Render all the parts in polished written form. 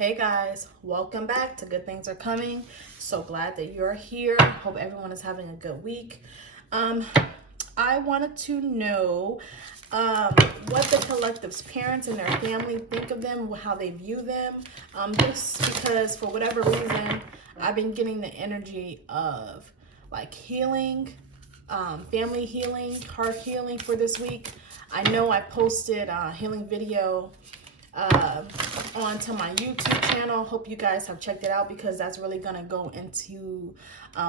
Hey guys, welcome back to Good Things Are Coming. So glad that you're here. Hope everyone is having a good week. Um, I wanted to know what the collective's parents and their family think of them, how they view them. Just because for whatever reason, I've been getting the energy of like healing, family healing, heart healing for this week. I know I posted a healing video uh, onto my YouTube channel. Hope you guys have checked it out because that's really gonna go into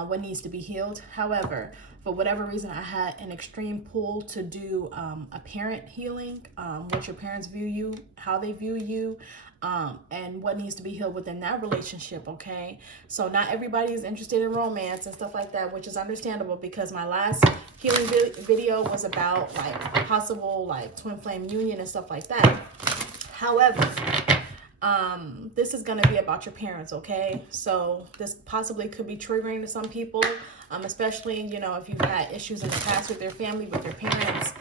what needs to be healed. However, for whatever reason, I had an extreme pull to do a parent healing, what your parents view you, how they view you, and what needs to be healed within that relationship. Okay, so not everybody is interested in romance and stuff like that, which is understandable because my last healing video was about like possible like twin flame union and stuff like that. However, this is going to be about your parents, okay? So this possibly could be triggering to some people, especially, if you've had issues in the past with your family, with your parents.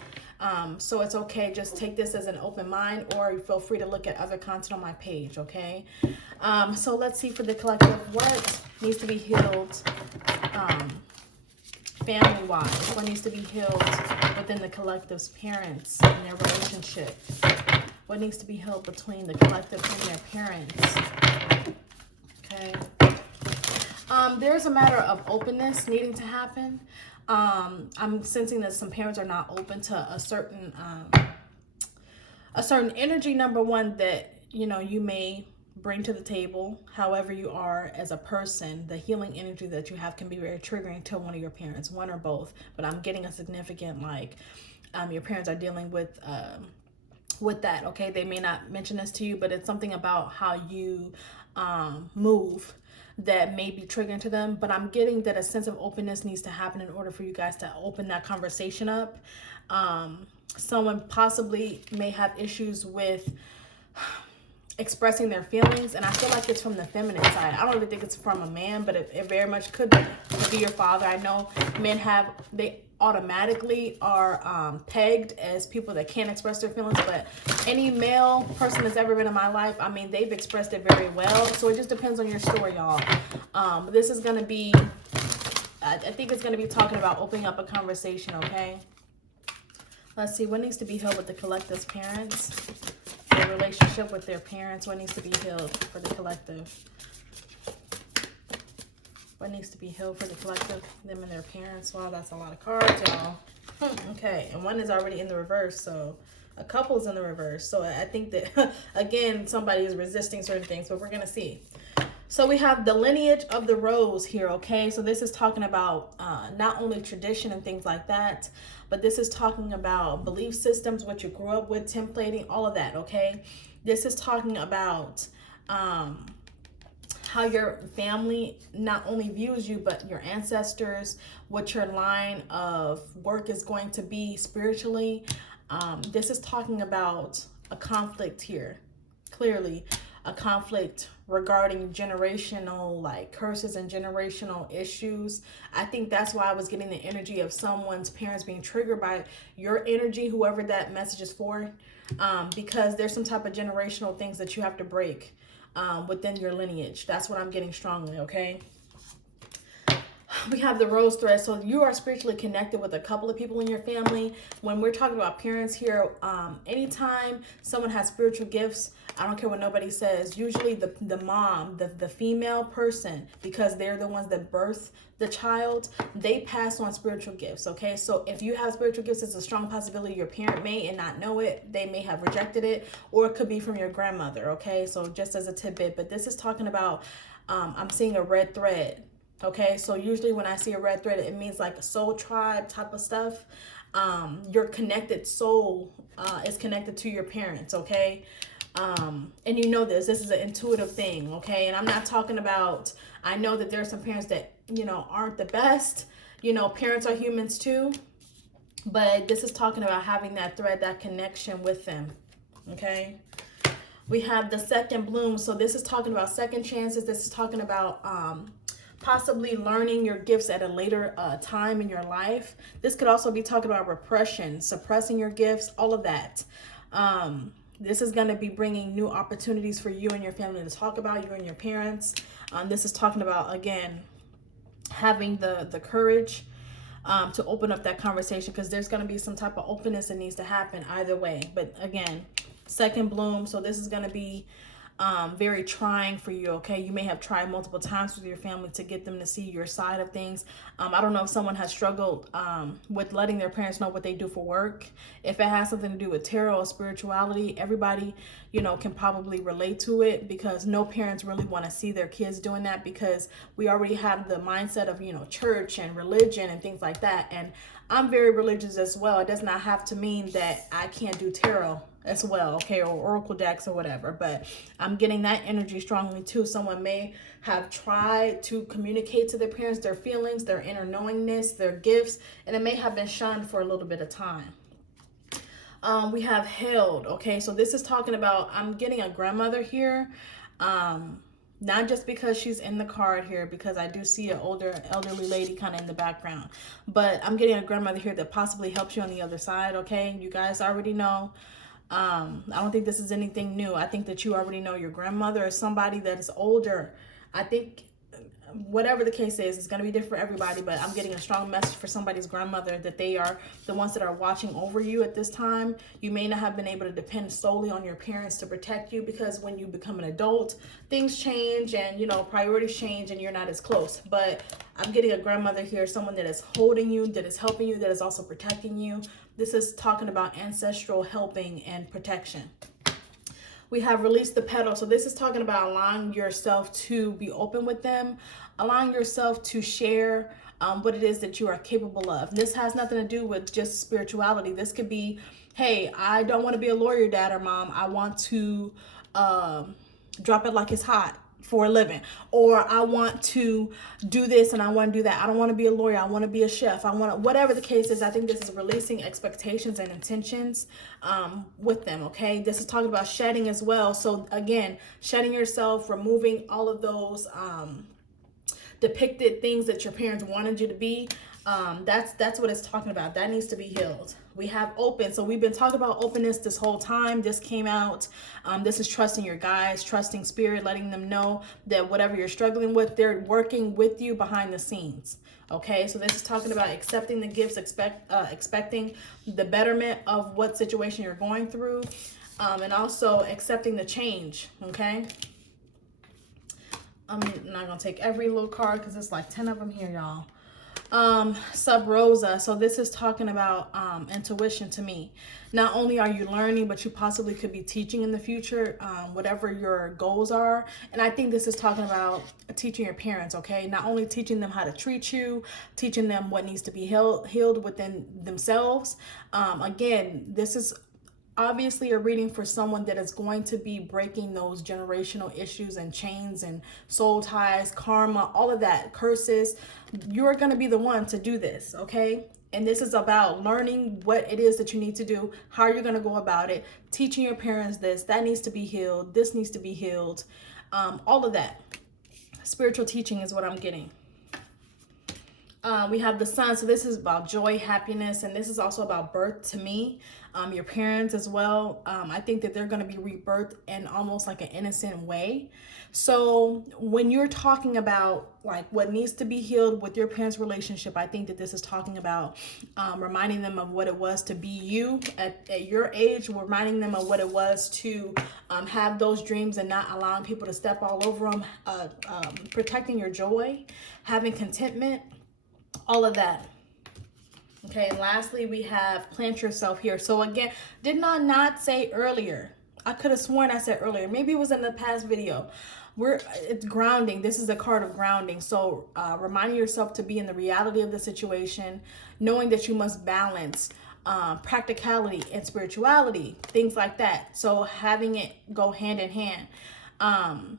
So it's okay. Just take this as an open mind, or feel free to look at other content on my page, okay? So let's see for the collective, what needs to be healed family-wise? What needs to be healed within the collective's parents and their relationship? What needs to be held between the collective and their parents? Okay. There's a matter of openness needing to happen. I'm sensing that some parents are not open to a certain energy. Number one, that you may bring to the table. However you are as a person, the healing energy that you have can be very triggering to one of your parents, one or both. But I'm getting a significant your parents are dealing with that. Okay, they may not mention this to you, but it's something about how you move that may be triggering to them. But I'm getting that a sense of openness needs to happen in order for you guys to open that conversation up. Someone possibly may have issues with expressing their feelings, and I feel like it's from the feminine side. I don't really think it's from a man, but it very much could be your father. I know men they automatically are pegged as people that can't express their feelings, but any male person that's ever been in my life, I mean, they've expressed it very well. So it just depends on your story, y'all. This is going to be, I think it's going to be talking about opening up a conversation, okay? Let's see, what needs to be held with the collective's parents? Their relationship with their parents, what needs to be healed for the collective? What needs to be healed for the collective, them and their parents? Wow, that's a lot of cards, y'all. Okay, and one is already in the reverse, so a couple is in the reverse. So I think that, again, somebody is resisting certain things, but we're going to see. So we have the lineage of the rose here, okay? So this is talking about not only tradition and things like that, but this is talking about belief systems, what you grew up with, templating, all of that, okay? This is talking about how your family not only views you, but your ancestors, what your line of work is going to be spiritually. This is talking about a conflict here, clearly a conflict regarding generational curses and generational issues. I think that's why I was getting the energy of someone's parents being triggered by your energy, whoever that message is for, because there's some type of generational things that you have to break within your lineage. That's what I'm getting strongly, okay? We have the rose thread. So you are spiritually connected with a couple of people in your family. When we're talking about parents here, anytime someone has spiritual gifts, I don't care what nobody says, usually the mom, the female person, because they're the ones that birth the child, they pass on spiritual gifts, okay? So if you have spiritual gifts, it's a strong possibility your parent may and not know it. They may have rejected it, or it could be from your grandmother, okay? So just as a tidbit, but this is talking about, I'm seeing a red thread. Okay, so usually when I see a red thread, it means like a soul tribe type of stuff. Your connected soul is connected to your parents, okay? And this is an intuitive thing, okay? And I'm not talking about, I know that there are some parents that, aren't the best. Parents are humans too. But this is talking about having that thread, that connection with them, okay? We have the second bloom. So this is talking about second chances. This is talking about possibly learning your gifts at a later time in your life. This could also be talking about repression, suppressing your gifts, all of that. This is going to be bringing new opportunities for you and your family to talk about, you and your parents. This is talking about, again, having the courage to open up that conversation, because there's going to be some type of openness that needs to happen either way. But again, second bloom. So this is going to be very trying for you, okay? You may have tried multiple times with your family to get them to see your side of things. I don't know if someone has struggled with letting their parents know what they do for work. If it has something to do with tarot or spirituality, everybody, you know, can probably relate to it, because no parents really want to see their kids doing that, because we already have the mindset of, you know, church and religion and things like that. And I'm very religious as well. It does not have to mean that I can't do tarot as well, okay, or oracle decks or whatever, but I'm getting that energy strongly too. Someone may have tried to communicate to their parents their feelings, their inner knowingness, their gifts, and it may have been shunned for a little bit of time. We have held, okay, so this is talking about, I'm getting a grandmother here, not just because she's in the card here, because I do see an elderly lady kind of in the background, but I'm getting a grandmother here that possibly helps you on the other side, okay? You guys already know. I don't think this is anything new. I think that you already know your grandmother or somebody that is older. I think whatever the case is, it's going to be different for everybody, but I'm getting a strong message for somebody's grandmother, that they are the ones that are watching over you at this time. You may not have been able to depend solely on your parents to protect you, because when you become an adult, things change and, you know, priorities change and you're not as close. But I'm getting a grandmother here, someone that is holding you, that is helping you, that is also protecting you. This is talking about ancestral helping and protection. We have released the petal. So this is talking about allowing yourself to be open with them, allowing yourself to share what it is that you are capable of. This has nothing to do with just spirituality. This could be, hey, I don't want to be a lawyer, dad or mom. I want to drop it like it's hot for a living, or I want to do this and I want to do that. I don't want to be a lawyer. I want to be a chef. I want to, whatever the case is. I think this is releasing expectations and intentions with them. Okay. This is talking about shedding as well. So again, shedding yourself, removing all of those depicted things that your parents wanted you to be. That's what it's talking about. That needs to be healed. We have open. So we've been talking about openness this whole time. This came out. This is trusting your guides, trusting spirit, letting them know that whatever you're struggling with, they're working with you behind the scenes. Okay, so this is talking about accepting the gifts, expecting the betterment of what situation you're going through, and also accepting the change. Okay. I'm not going to take every little card because it's like 10 of them here, y'all. Sub Rosa. So this is talking about intuition to me. Not only are you learning, but you possibly could be teaching in the future, whatever your goals are. And I think this is talking about teaching your parents, okay? Not only teaching them how to treat you, teaching them what needs to be healed within themselves. Again, this is obviously a reading for someone that is going to be breaking those generational issues and chains and soul ties, karma, all of that, curses. You're going to be the one to do this, okay? And this is about learning what it is that you need to do, how you're going to go about it, teaching your parents this, that needs to be healed, this needs to be healed, all of that. Spiritual teaching is what I'm getting. We have the sun. So this is about joy, happiness, and this is also about birth to me. Your parents as well. I think that they're going to be rebirthed in almost like an innocent way. So when you're talking about like what needs to be healed with your parents' relationship, I think that this is talking about reminding them of what it was to be you at your age, reminding them of what it was to have those dreams and not allowing people to step all over them, protecting your joy, having contentment, all of that. Okay, and lastly, we have plant yourself here. So again, did not say earlier. I could have sworn I said earlier. Maybe it was in the past video. It's grounding. This is a card of grounding. So reminding yourself to be in the reality of the situation, knowing that you must balance practicality and spirituality, things like that. So having it go hand in hand.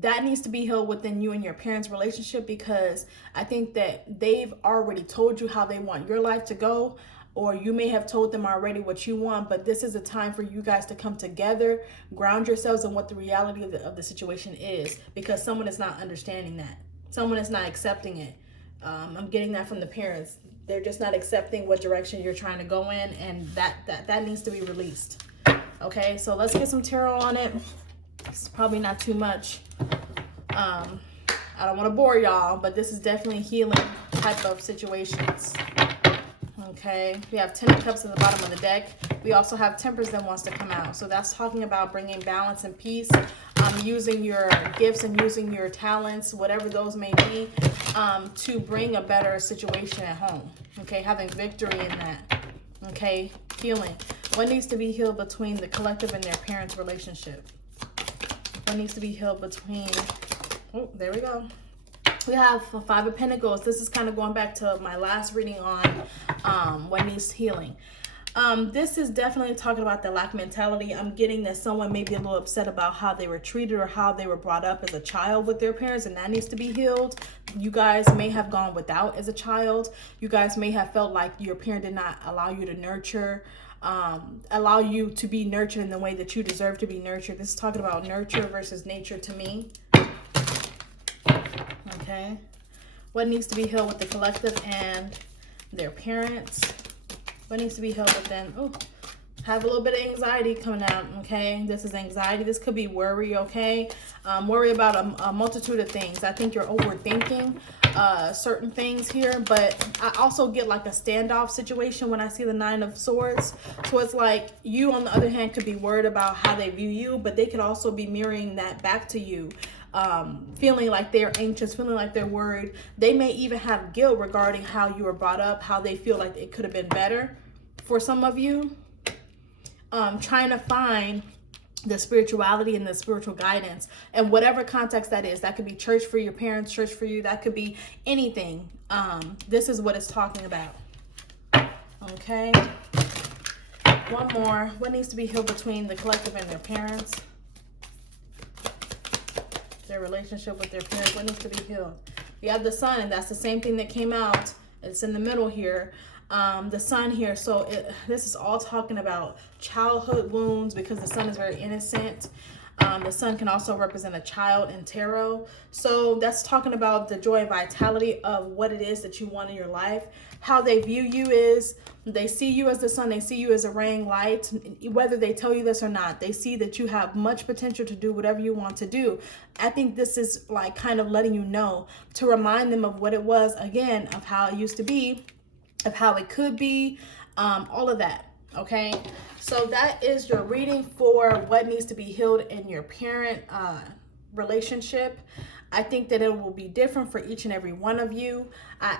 That needs to be healed within you and your parents' relationship, because I think that they've already told you how they want your life to go, or you may have told them already what you want, but this is a time for you guys to come together, ground yourselves in what the reality of the situation is, because someone is not understanding that. Someone is not accepting it. I'm getting that from the parents. They're just not accepting what direction you're trying to go in, and that needs to be released. Okay, so let's get some tarot on it. It's probably not too much. I don't want to bore y'all, but this is definitely healing type of situations. Okay, we have 10 of Cups at the bottom of the deck. We also have Temperance that wants to come out. So that's talking about bringing balance and peace, using your gifts and using your talents, whatever those may be, to bring a better situation at home. Okay, having victory in that. Okay, healing. What needs to be healed between the collective and their parents' relationship? What needs to be healed between... Oh, there we go. We have 5 of Pentacles. This is kind of going back to my last reading on what needs healing. This is definitely talking about the lack mentality. I'm getting that someone may be a little upset about how they were treated or how they were brought up as a child with their parents, and that needs to be healed. You guys may have gone without as a child. You guys may have felt like your parent did not allow you to nurture, allow you to be nurtured in the way that you deserve to be nurtured. This is talking about nurture versus nature to me. Okay, what needs to be healed with the collective and their parents? What needs to be healed within? Oh, have a little bit of anxiety coming out. Okay, this is anxiety. This could be worry. Okay, worry about a multitude of things. I think you're overthinking certain things here, but I also get like a standoff situation when I see the 9 of Swords. So it's like you, on the other hand, could be worried about how they view you, but they could also be mirroring that back to you. Feeling like they're anxious, feeling like they're worried. They may even have guilt regarding how you were brought up, how they feel like it could have been better for some of you. Trying to find the spirituality and the spiritual guidance and whatever context that is. That could be church for your parents, church for you. That could be anything. This is what it's talking about. Okay. One more. What needs to be healed between the collective and their parents? Their relationship with their parents. What needs to be healed? We have the Sun, and that's the same thing that came out. It's in the middle here. The Sun here. So this is all talking about childhood wounds, because the Sun is very innocent. The Sun can also represent a child in tarot. So that's talking about the joy and vitality of what it is that you want in your life. How they view you is they see you as the sun. They see you as a raying light. Whether they tell you this or not, they see that you have much potential to do whatever you want to do. I think this is like kind of letting you know, to remind them of what it was, again, of how it used to be, of how it could be, all of that. Okay, so that is your reading for what needs to be healed in your parent relationship. I think that it will be different for each and every one of you. I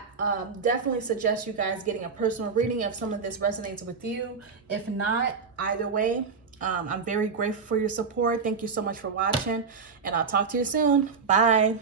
definitely suggest you guys getting a personal reading if some of this resonates with you. If not, either way, I'm very grateful for your support. Thank you so much for watching, and I'll talk to you soon. Bye.